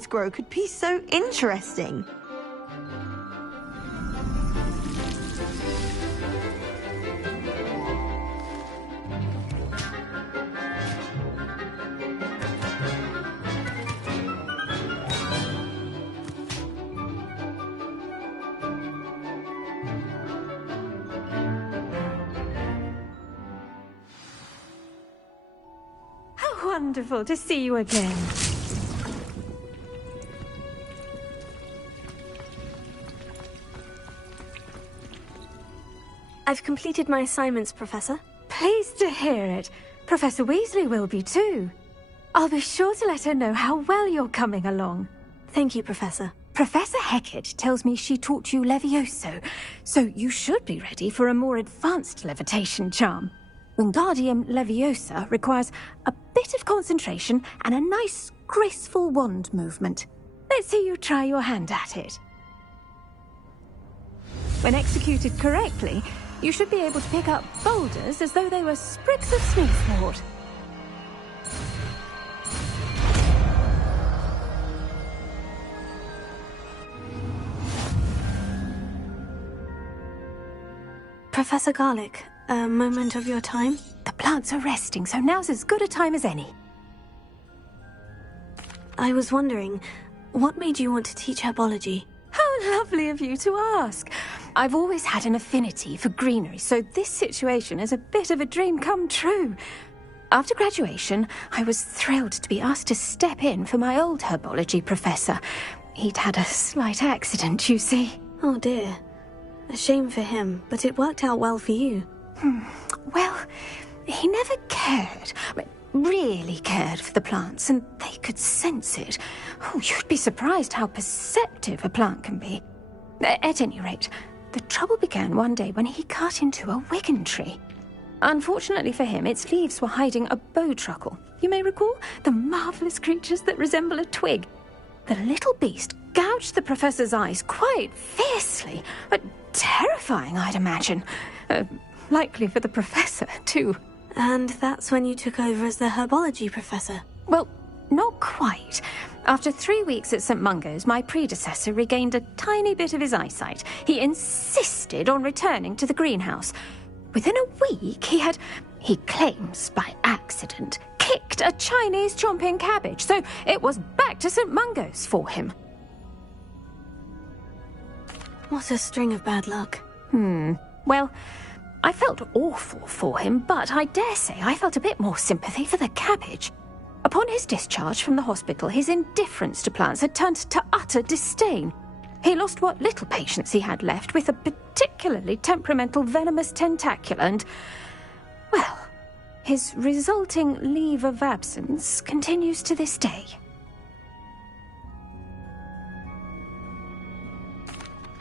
plants grow could be so interesting. How wonderful to see you again. I've completed my assignments, Professor. Pleased to hear it. Professor Weasley will be too. I'll be sure to let her know how well you're coming along. Thank you, Professor. Professor Hecat tells me she taught you Levioso, so you should be ready for a more advanced levitation charm. Wingardium Leviosa requires a bit of concentration and a nice, graceful wand movement. Let's see you try your hand at it. When executed correctly, you should be able to pick up boulders as though they were sprigs of smoothwort. Professor Garlick, a moment of your time? The plants are resting, so now's as good a time as any. I was wondering, what made you want to teach herbology? How lovely of you to ask. I've always had an affinity for greenery, so this situation is a bit of a dream come true. After graduation, I was thrilled to be asked to step in for my old herbology professor. He'd had a slight accident, you see. Oh dear. A shame for him, but it worked out well for you. Well, he never cared, really cared for the plants, and they could sense it. Oh, you'd be surprised how perceptive a plant can be. At any rate, the trouble began one day when he cut into a wigan tree. Unfortunately for him, its leaves were hiding a bowtruckle. You may recall the marvellous creatures that resemble a twig. The little beast gouged the professor's eyes quite fiercely, but terrifying, I'd imagine. Likely for the professor, too. And that's when you took over as the herbology professor? Well, not quite. After 3 weeks at St. Mungo's, my predecessor regained a tiny bit of his eyesight. He insisted on returning to the greenhouse. Within a week, he claims by accident, kicked a Chinese chomping cabbage, so it was back to St. Mungo's for him. What a string of bad luck. Well, I felt awful for him, but I dare say I felt a bit more sympathy for the cabbage. Upon his discharge from the hospital, his indifference to plants had turned to utter disdain. He lost what little patience he had left with a particularly temperamental venomous tentacula and, well, his resulting leave of absence continues to this day.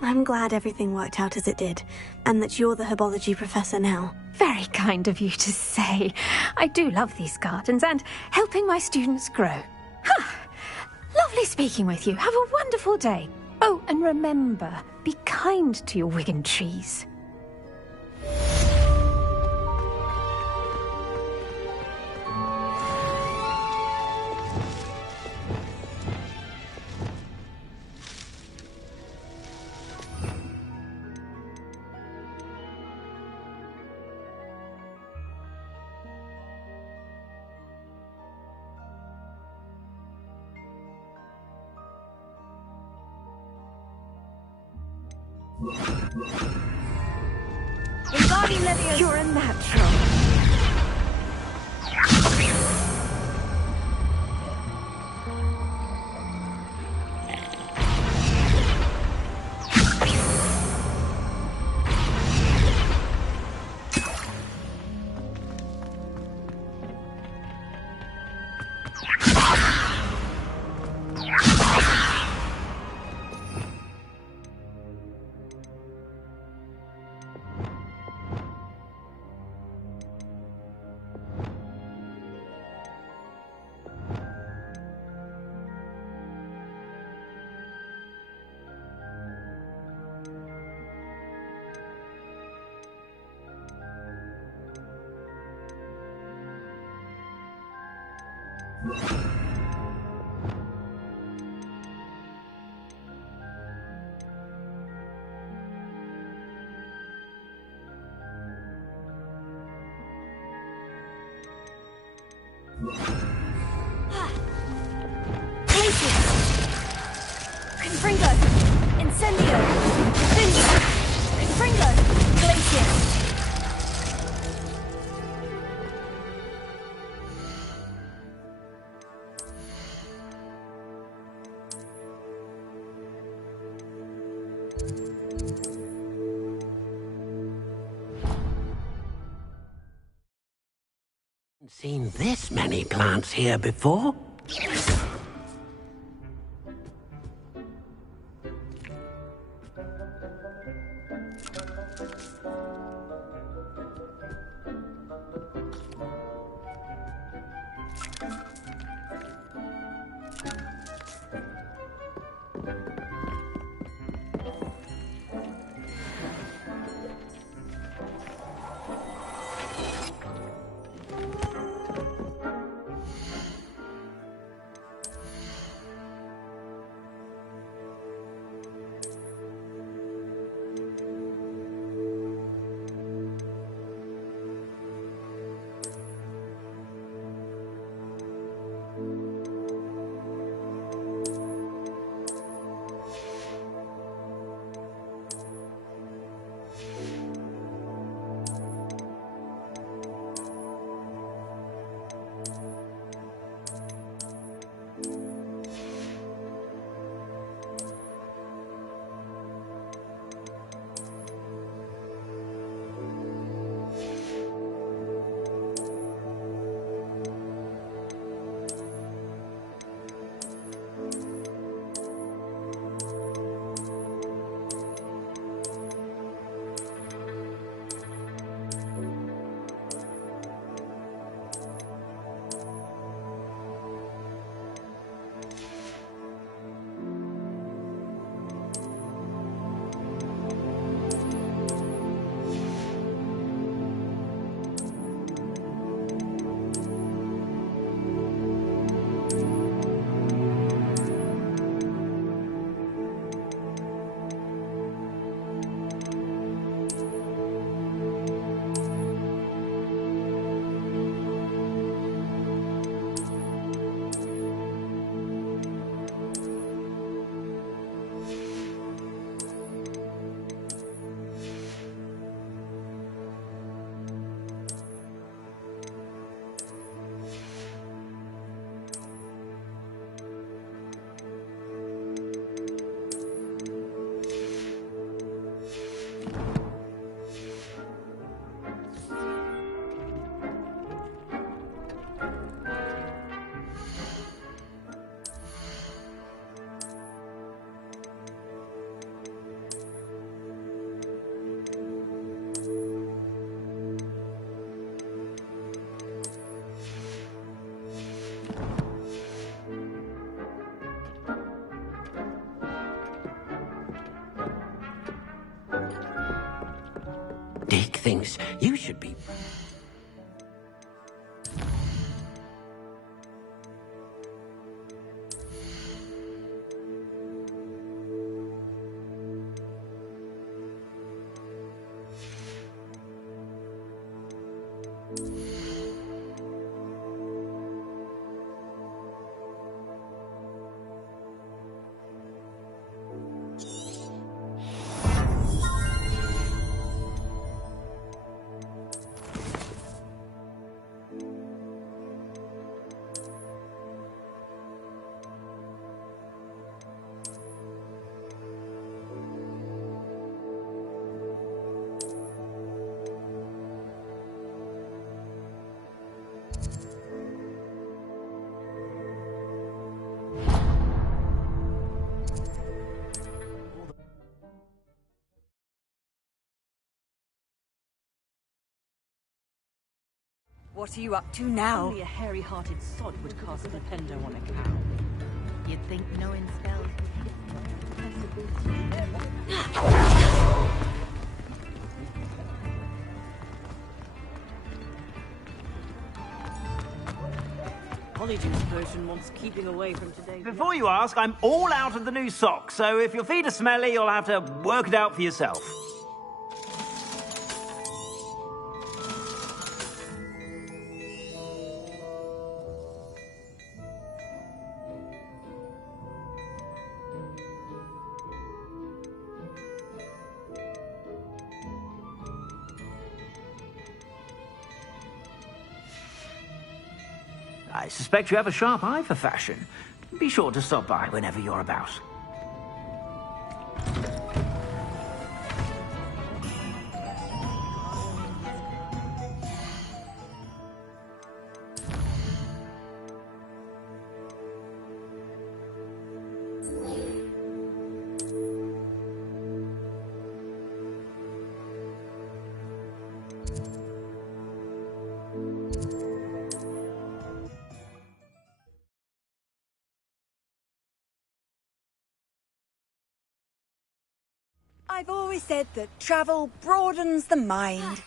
I'm glad everything worked out as it did, and that you're the herbology professor now. Very kind of you to say. I do love these gardens and helping my students grow. Lovely speaking with you. Have a wonderful day. Oh, and remember, be kind to your wigan trees. You're a natural. Seen this many plants here before? Dick thinks you should be... What are you up to now? Only a hairy-hearted sod would cast Flipendo on a cow. You'd think knowing spells Polyjuice potion wants keeping away from today. Before you ask, I'm all out of the new socks, so if your feet are smelly, you'll have to work it out for yourself. I suspect you have a sharp eye for fashion. Be sure to stop by whenever you're about. I've always said that travel broadens the mind.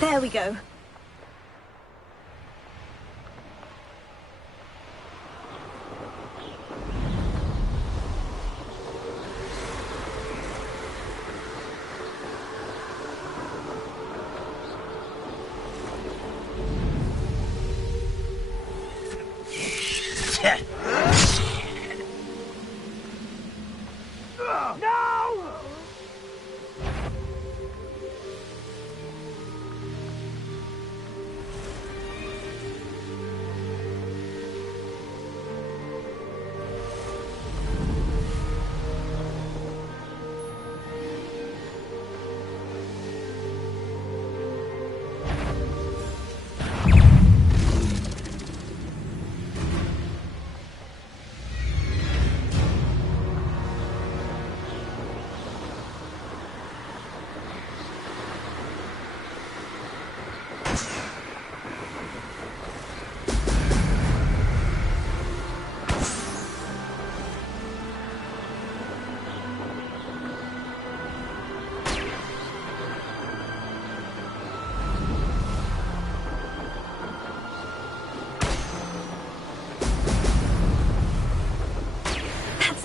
There we go.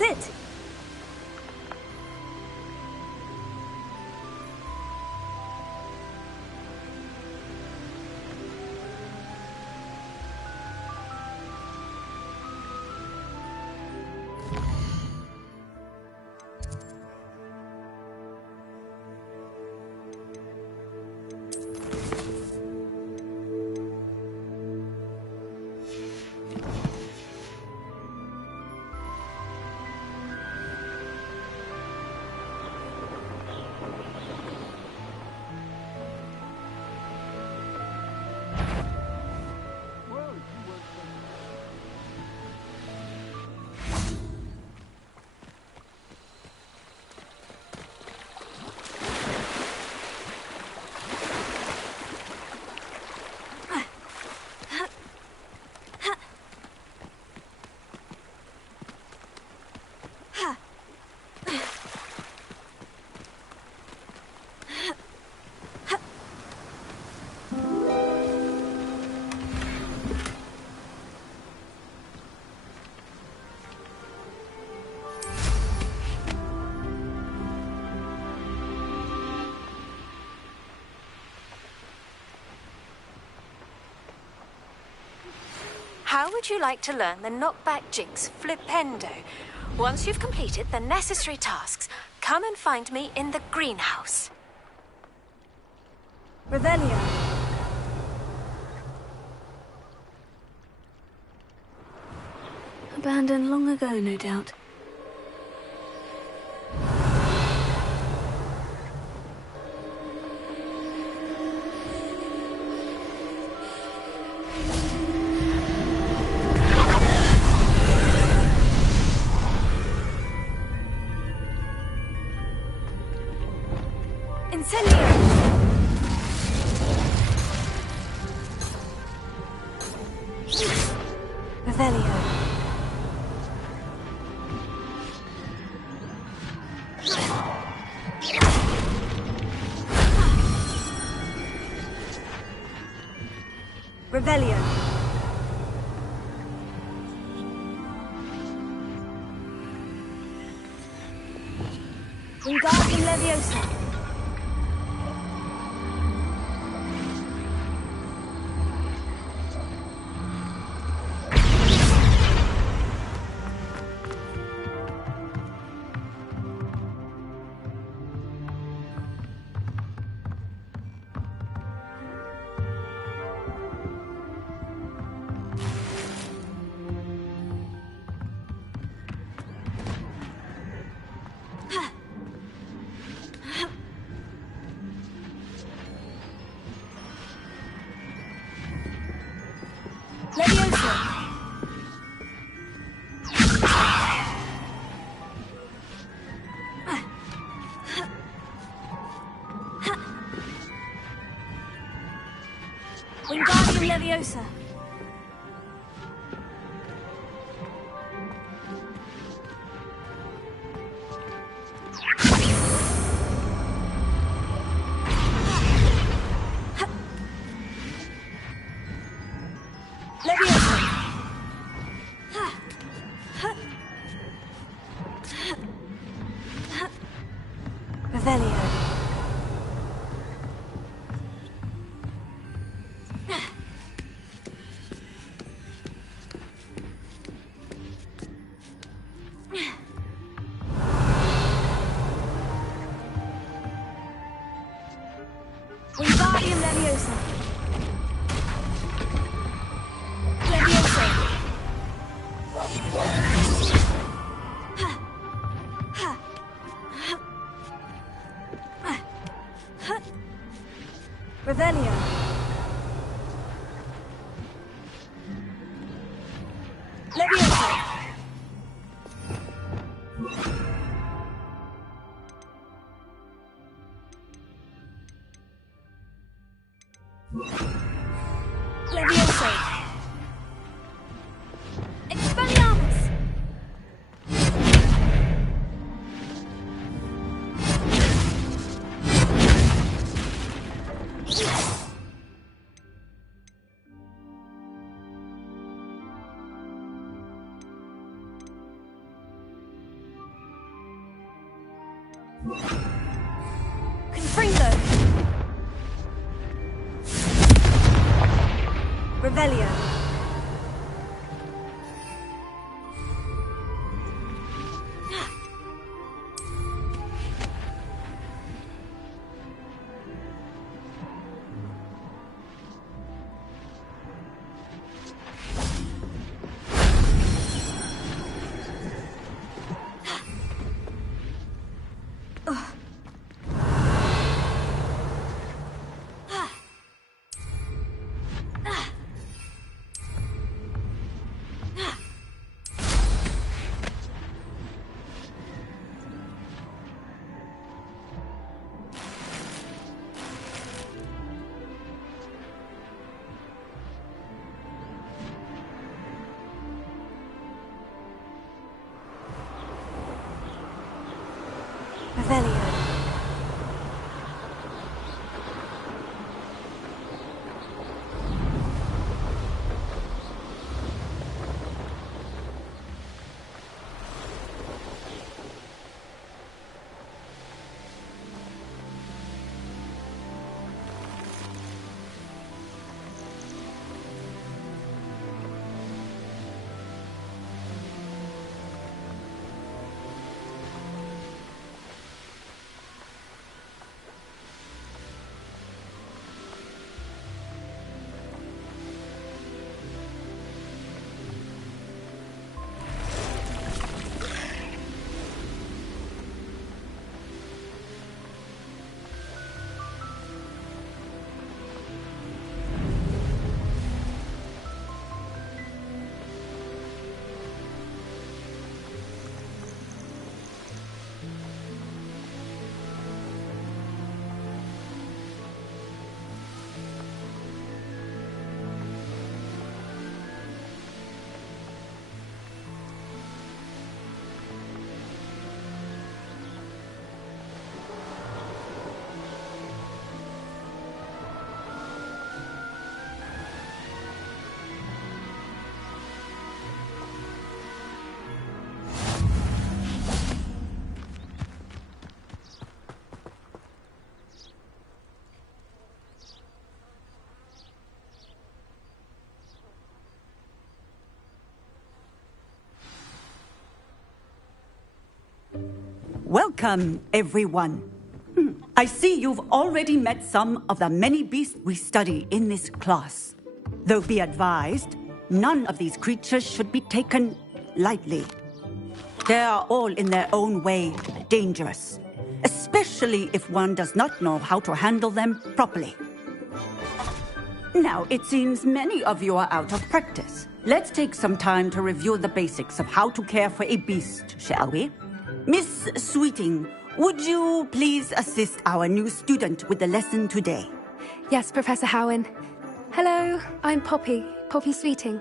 That's it. How would you like to learn the knockback jinx flipendo? Once you've completed the necessary tasks, come and find me in the greenhouse. Revelio. Abandoned long ago, no doubt. Revelio. Wingardium Leviosa. Leviosa. Wingardium Leviosa. Revelio. Wingardium Leviosa. Leviosa. Revelio. Leviosa. Leviosa. Expelliarmus. Confringo. Revelio. Welcome, everyone. I see you've already met some of the many beasts we study in this class. Though be advised, none of these creatures should be taken lightly. They are all in their own way dangerous, especially if one does not know how to handle them properly. Now, it seems many of you are out of practice. Let's take some time to review the basics of how to care for a beast, shall we? Miss Sweeting, would you please assist our new student with the lesson today? Yes, Professor Howen. Hello, I'm Poppy Sweeting.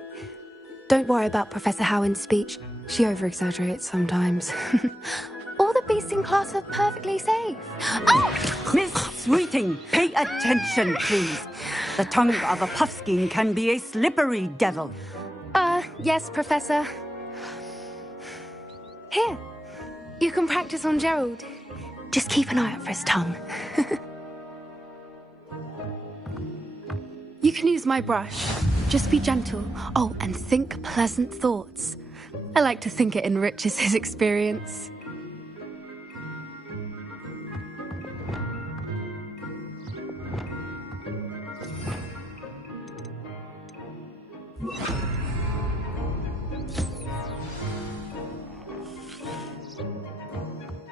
Don't worry about Professor Howen's speech. She over-exaggerates sometimes. All the beasts in class are perfectly safe. Oh! Miss Sweeting, pay attention, please. The tongue of a puffskein can be a slippery devil. Yes, Professor. Here, you can practice on Gerald. Just keep an eye out for his tongue. You can use my brush. Just be gentle. Oh, and think pleasant thoughts. I like to think it enriches his experience.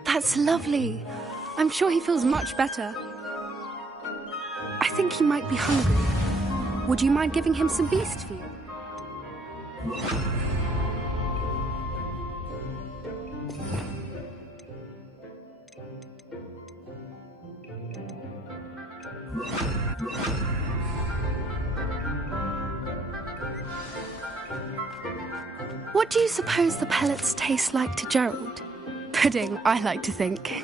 That's lovely. I'm sure he feels much better. I think he might be hungry. Would you mind giving him some beast food? What do you suppose the pellets taste like to Gerald? Pudding, I like to think.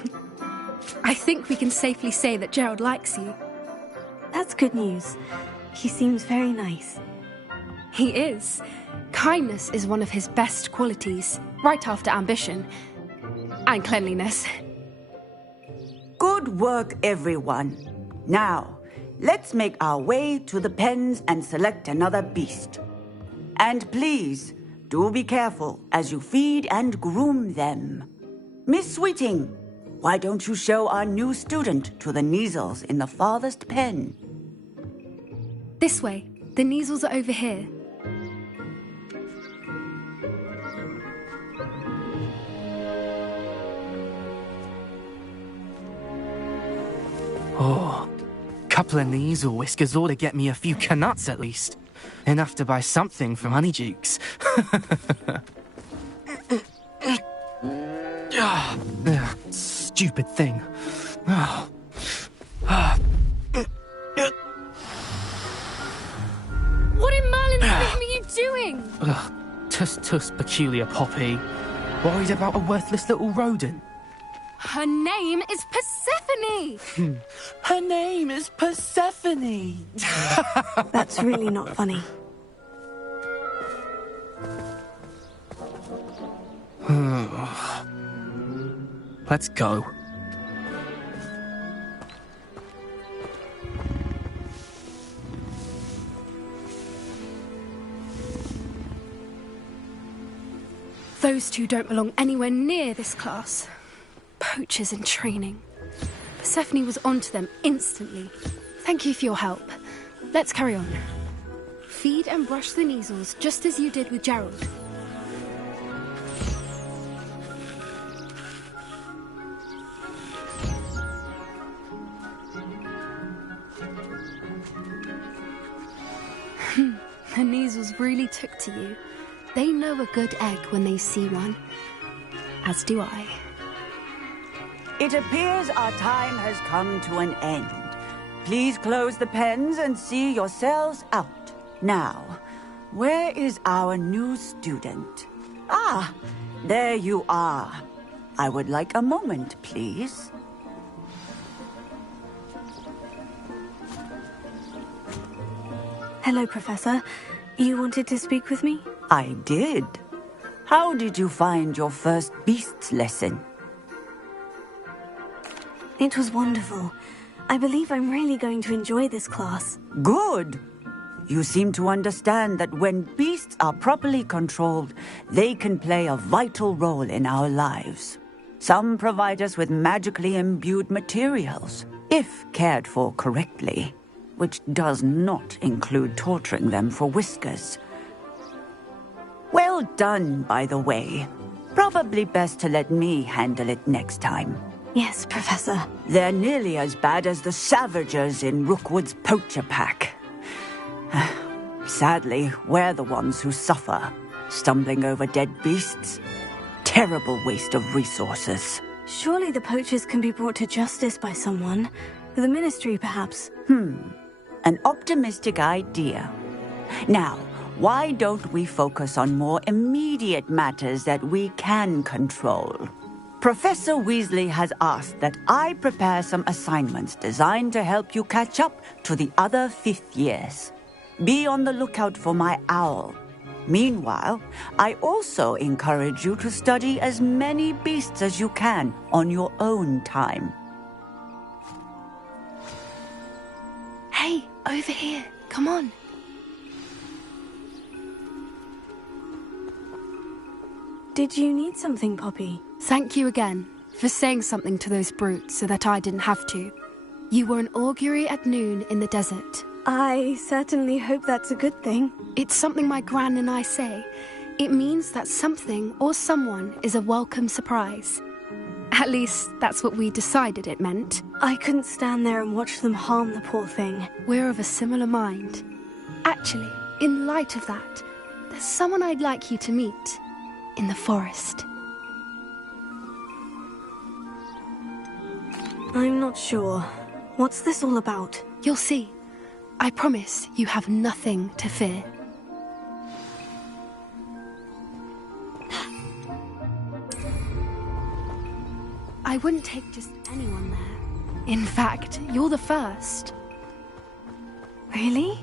I think we can safely say that Gerald likes you. That's good news. He seems very nice. He is. Kindness is one of his best qualities, right after ambition. And cleanliness. Good work, everyone. Now, let's make our way to the pens and select another beast. And please, do be careful as you feed and groom them. Miss Sweeting, why don't you show our new student to the Kneazles in the farthest pen? This way. The Kneazles are over here. Oh, couple of Kneazle whiskers ought to get me a few canuts at least. Enough to buy something from Honeydukes. Stupid thing. What in Merlin's name are you doing? Tuss, peculiar Poppy. Worried about a worthless little rodent? Her name is Persephone! Her name is Persephone! That's really not funny. Let's go. Those two don't belong anywhere near this class. Poachers in training. Persephone was onto them instantly. Thank you for your help. Let's carry on. Feed and brush the Kneazles just as you did with Gerald. The Kneazles really took to you. They know a good egg when they see one. As do I. It appears our time has come to an end. Please close the pens and see yourselves out. Now, where is our new student? Ah, there you are. I would like a moment, please. Hello, Professor. You wanted to speak with me? I did. How did you find your first beasts lesson? It was wonderful. I believe I'm really going to enjoy this class. Good. You seem to understand that when beasts are properly controlled, they can play a vital role in our lives. Some provide us with magically imbued materials, if cared for correctly, which does not include torturing them for whiskers. Well done, by the way. Probably best to let me handle it next time. Yes, Professor. They're nearly as bad as the Savagers in Rookwood's poacher pack. Sadly, we're the ones who suffer, stumbling over dead beasts. Terrible waste of resources. Surely the poachers can be brought to justice by someone. The Ministry, perhaps. An optimistic idea. Now, why don't we focus on more immediate matters that we can control? Professor Weasley has asked that I prepare some assignments designed to help you catch up to the other 5th years. Be on the lookout for my owl. Meanwhile, I also encourage you to study as many beasts as you can on your own time. Hey, over here. Come on. Did you need something, Poppy? Thank you again for saying something to those brutes so that I didn't have to. You were an augury at noon in the desert. I certainly hope that's a good thing. It's something my gran and I say. It means that something or someone is a welcome surprise. At least, that's what we decided it meant. I couldn't stand there and watch them harm the poor thing. We're of a similar mind. Actually, in light of that, there's someone I'd like you to meet in the forest. I'm not sure. What's this all about? You'll see. I promise you have nothing to fear. I wouldn't take just anyone there. In fact, you're the first. Really?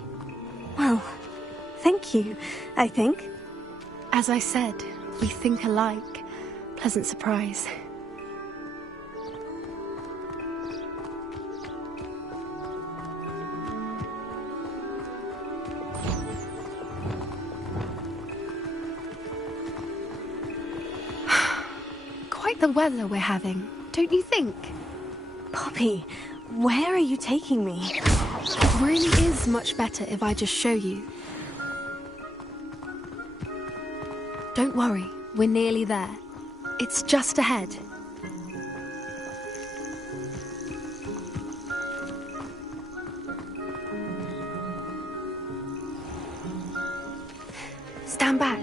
Well, thank you, I think. As I said, we think alike. Pleasant surprise. Quite the weather we're having, don't you think? Poppy, where are you taking me? It really is much better if I just show you. Don't worry, we're nearly there. It's just ahead. Stand back.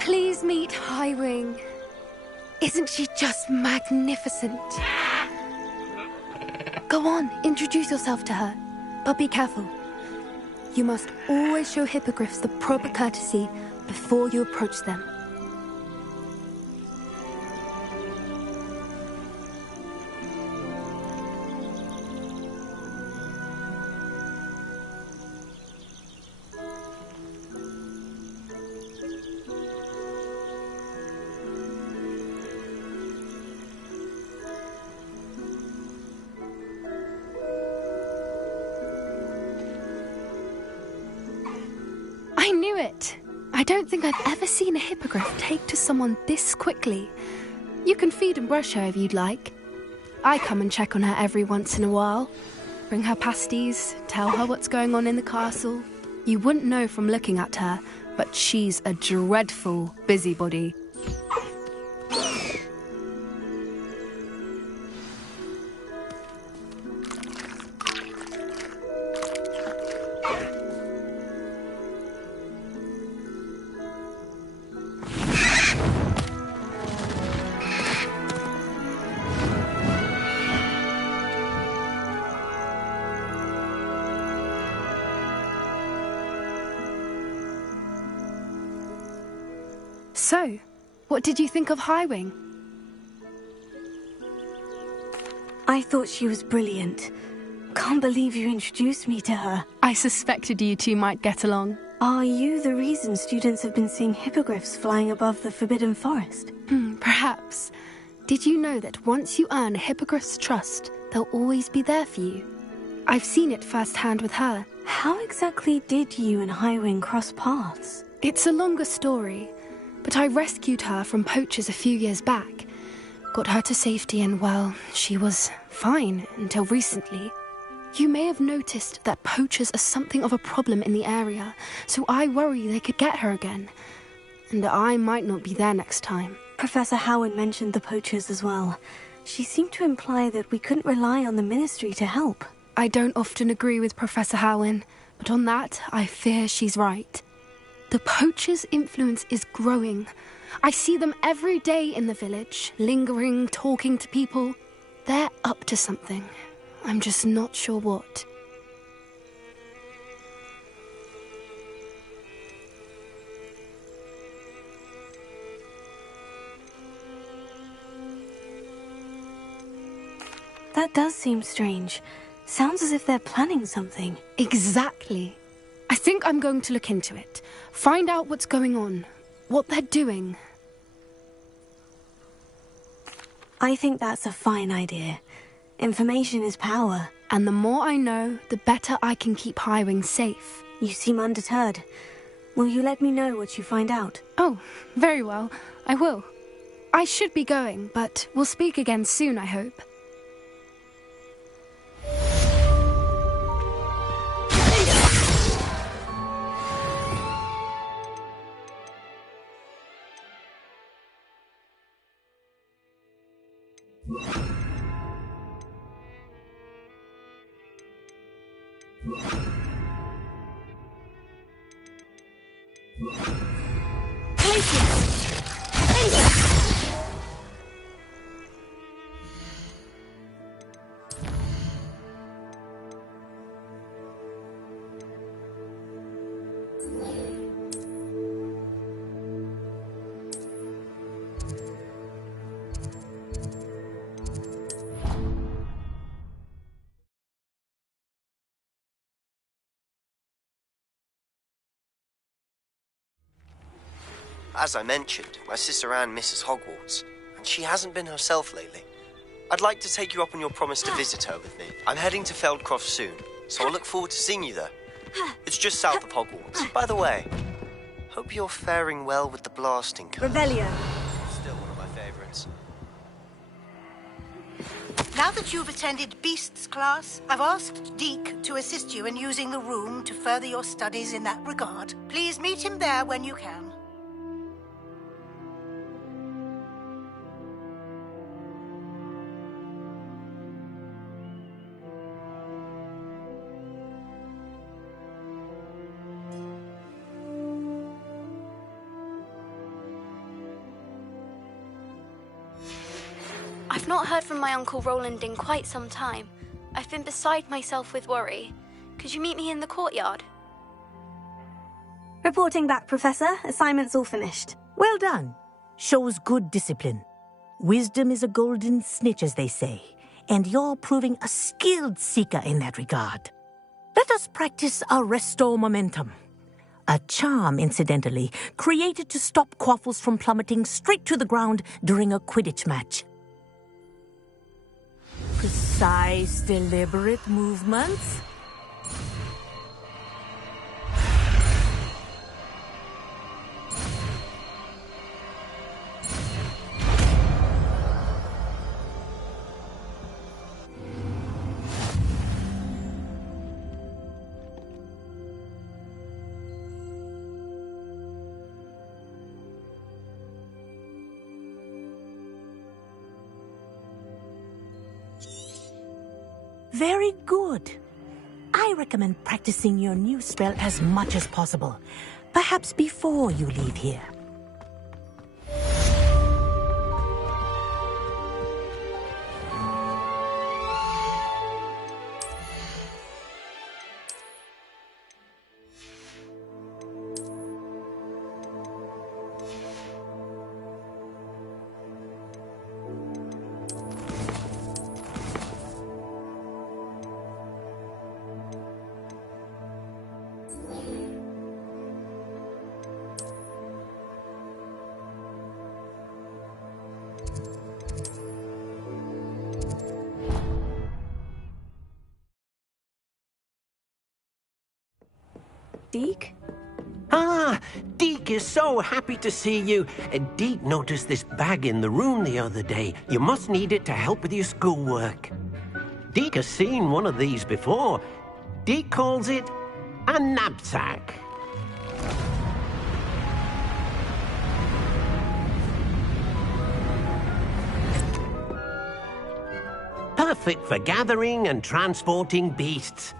Please meet Highwing. Isn't she just magnificent? Go on, introduce yourself to her. But be careful. You must always show hippogriffs the proper courtesy before you approach them. I knew it! I don't think I've ever seen a hippogriff take to someone this quickly. You can feed and brush her if you'd like. I come and check on her every once in a while. Bring her pasties, tell her what's going on in the castle. You wouldn't know from looking at her, but she's a dreadful busybody. So, what did you think of Highwing? I thought she was brilliant. Can't believe you introduced me to her. I suspected you two might get along. Are you the reason students have been seeing hippogriffs flying above the Forbidden Forest? Perhaps. Did you know that once you earn a hippogriff's trust, they'll always be there for you? I've seen it firsthand with her. How exactly did you and Highwing cross paths? It's a longer story, but I rescued her from poachers a few years back. Got her to safety and, well, she was fine until recently. You may have noticed that poachers are something of a problem in the area, so I worry they could get her again. And I might not be there next time. Professor Howard mentioned the poachers as well. She seemed to imply that we couldn't rely on the Ministry to help. I don't often agree with Professor Howin, but on that, I fear she's right. The poachers' influence is growing. I see them every day in the village, lingering, talking to people. They're up to something. I'm just not sure what. That does seem strange. Sounds as if they're planning something. Exactly. I think I'm going to look into it. Find out what's going on. What they're doing. I think that's a fine idea. Information is power. And the more I know, the better I can keep Highwing safe. You seem undeterred. Will you let me know what you find out? Oh, very well. I will. I should be going, but we'll speak again soon, I hope. As I mentioned, my sister Anne misses Hogwarts, and she hasn't been herself lately. I'd like to take you up on your promise to visit her with me. I'm heading to Feldcroft soon, so I look forward to seeing you there. It's just south of Hogwarts. By the way, hope you're faring well with the blasting curve. Revelio. Still one of my favorites. Now that you've attended Beasts class, I've asked Deke to assist you in using the room to further your studies in that regard. Please meet him there when you can. I've not heard from my Uncle Roland in quite some time. I've been beside myself with worry. Could you meet me in the courtyard? Reporting back, Professor. Assignment's all finished. Well done. Shows good discipline. Wisdom is a golden snitch, as they say, and you're proving a skilled seeker in that regard. Let us practice our Restore Momentum. A charm, incidentally, created to stop quaffles from plummeting straight to the ground during a Quidditch match. Precise, deliberate movements. Very good. I recommend practicing your new spell as much as possible, perhaps before you leave here. Deke? Ah, Deke is so happy to see you. Deke noticed this bag in the room the other day. You must need it to help with your schoolwork. Deke has seen one of these before. Deke calls it a knapsack. Perfect for gathering and transporting beasts.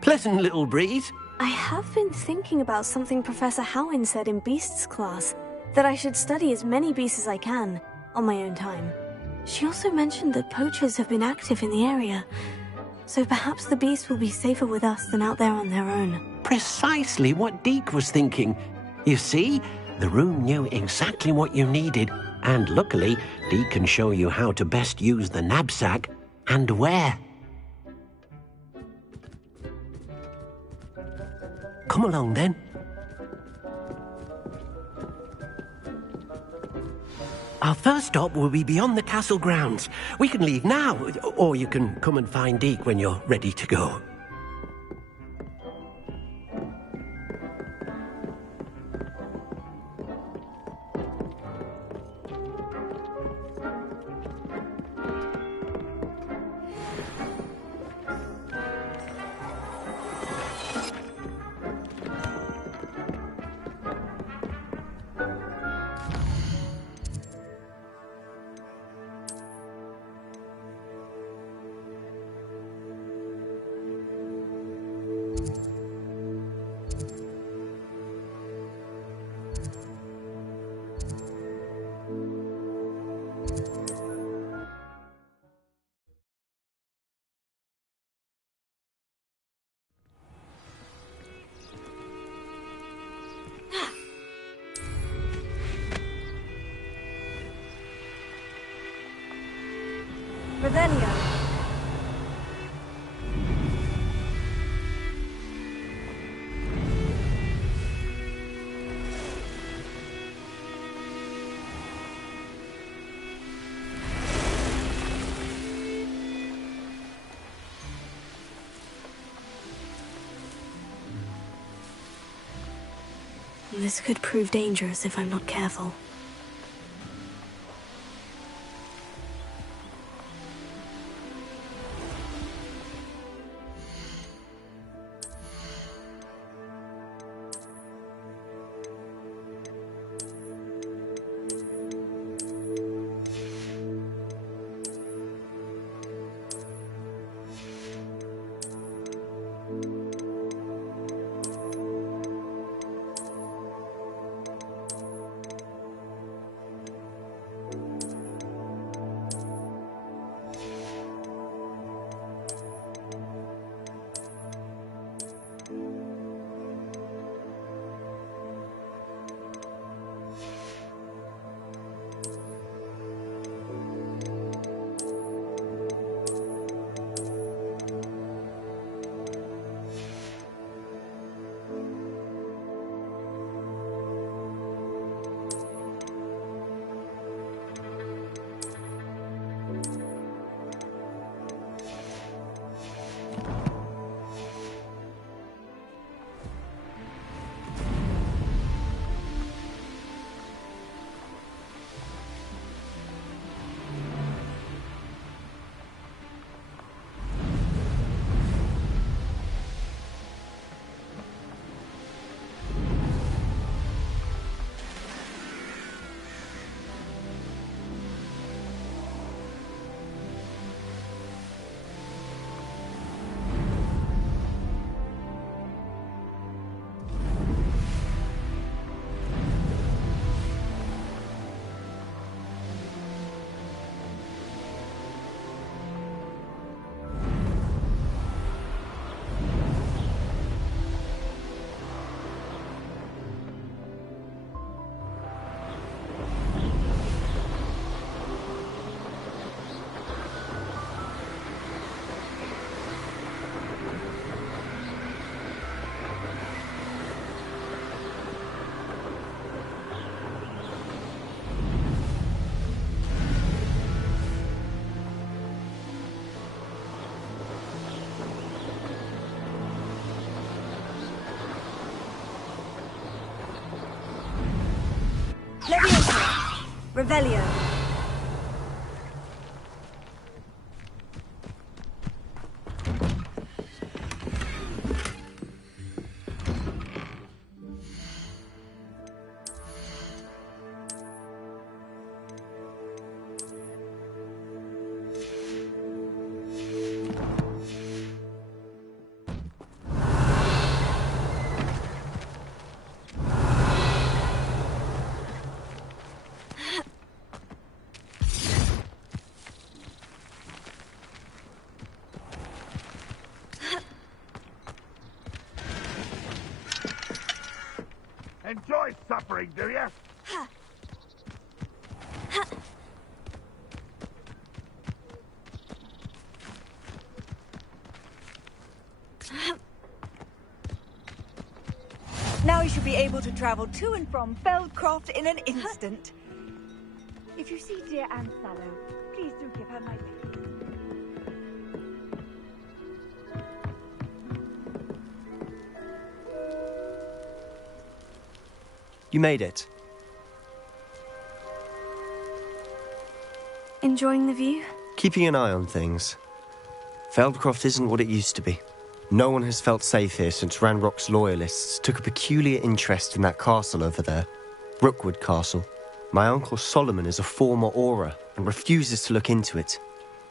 Pleasant little breeze. I have been thinking about something Professor Howin said in Beasts class, that I should study as many beasts as I can, on my own time. She also mentioned that poachers have been active in the area, so perhaps the beasts will be safer with us than out there on their own. Precisely what Deke was thinking. You see, the room knew exactly what you needed, and luckily, Deke can show you how to best use the knapsack and where. Come along, then. Our first stop will be beyond the castle grounds. We can leave now, or you can come and find Deke when you're ready to go. Revelio. This could prove dangerous if I'm not careful. Revelio. Enjoy suffering, do you? Now you should be able to travel to and from Feldcroft in an instant. If you see dear Anne Sallow, please do give her my thanks. You made it. Enjoying the view? Keeping an eye on things. Feldcroft isn't what it used to be. No one has felt safe here since Ranrock's loyalists took a peculiar interest in that castle over there. Rookwood Castle. My uncle Solomon is a former Auror and refuses to look into it,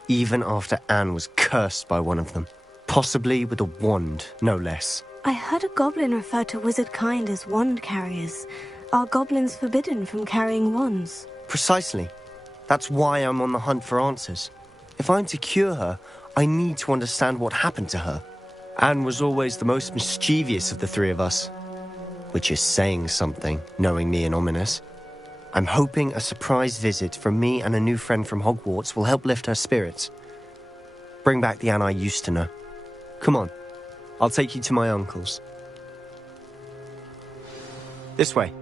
even after Anne was cursed by one of them. Possibly with a wand, no less. I heard a goblin refer to wizard kind as wand carriers. Are goblins forbidden from carrying wands? Precisely. That's why I'm on the hunt for answers. If I'm to cure her, I need to understand what happened to her. Anne was always the most mischievous of the three of us. Which is saying something, knowing me and Ominous. I'm hoping a surprise visit from me and a new friend from Hogwarts will help lift her spirits. Bring back the Anne I used to know. Come on, I'll take you to my uncle's. This way.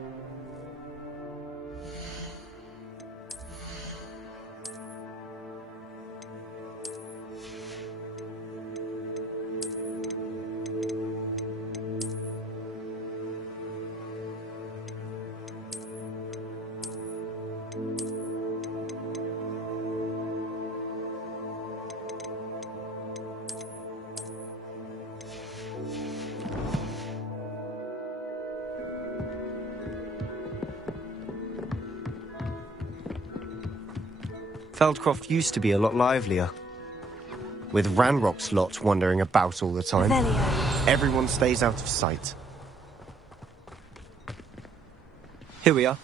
Feldcroft used to be a lot livelier. With Ranrock's lot wandering about all the time. Revelio. Everyone stays out of sight. Here we are.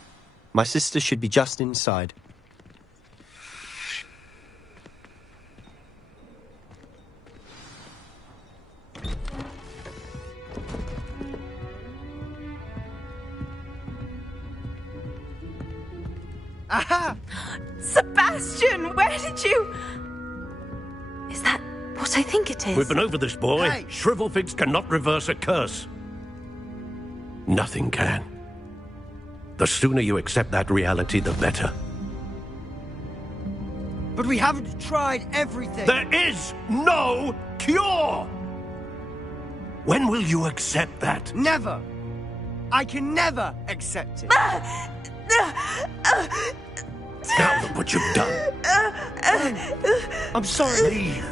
My sister should be just inside. Aha! Sebastian, where did you... Is that what I think it is? We've been over this, boy. Hey. Shrivelfigs cannot reverse a curse. Nothing can. The sooner you accept that reality, the better. But we haven't tried everything. There is no cure! When will you accept that? Never. I can never accept it. Now look what you've done. I'm sorry. Leave.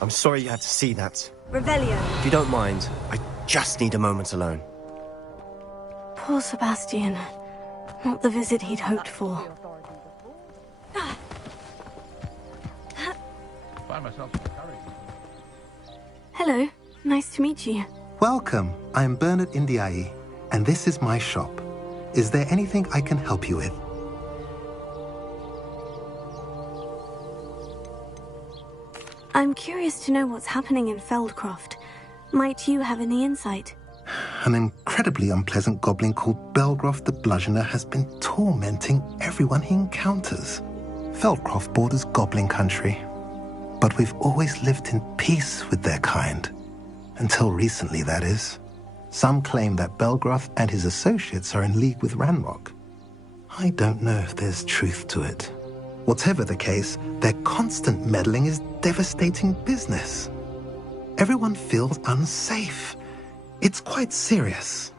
I'm sorry you had to see that. Revelio. If you don't mind, I just need a moment alone. Poor Sebastian. Not the visit he'd hoped for. Find myself Hello. Nice to meet you. Welcome. I'm Bernard Indiai, and this is my shop. Is there anything I can help you with? I'm curious to know what's happening in Feldcroft. Might you have any insight? An incredibly unpleasant goblin called Belgroth the Bludgeoner has been tormenting everyone he encounters. Feldcroft borders goblin country, but we've always lived in peace with their kind. Until recently, that is. Some claim that Belgroth and his associates are in league with Ranrock. I don't know if there's truth to it. Whatever the case, their constant meddling is devastating business. Everyone feels unsafe. It's quite serious.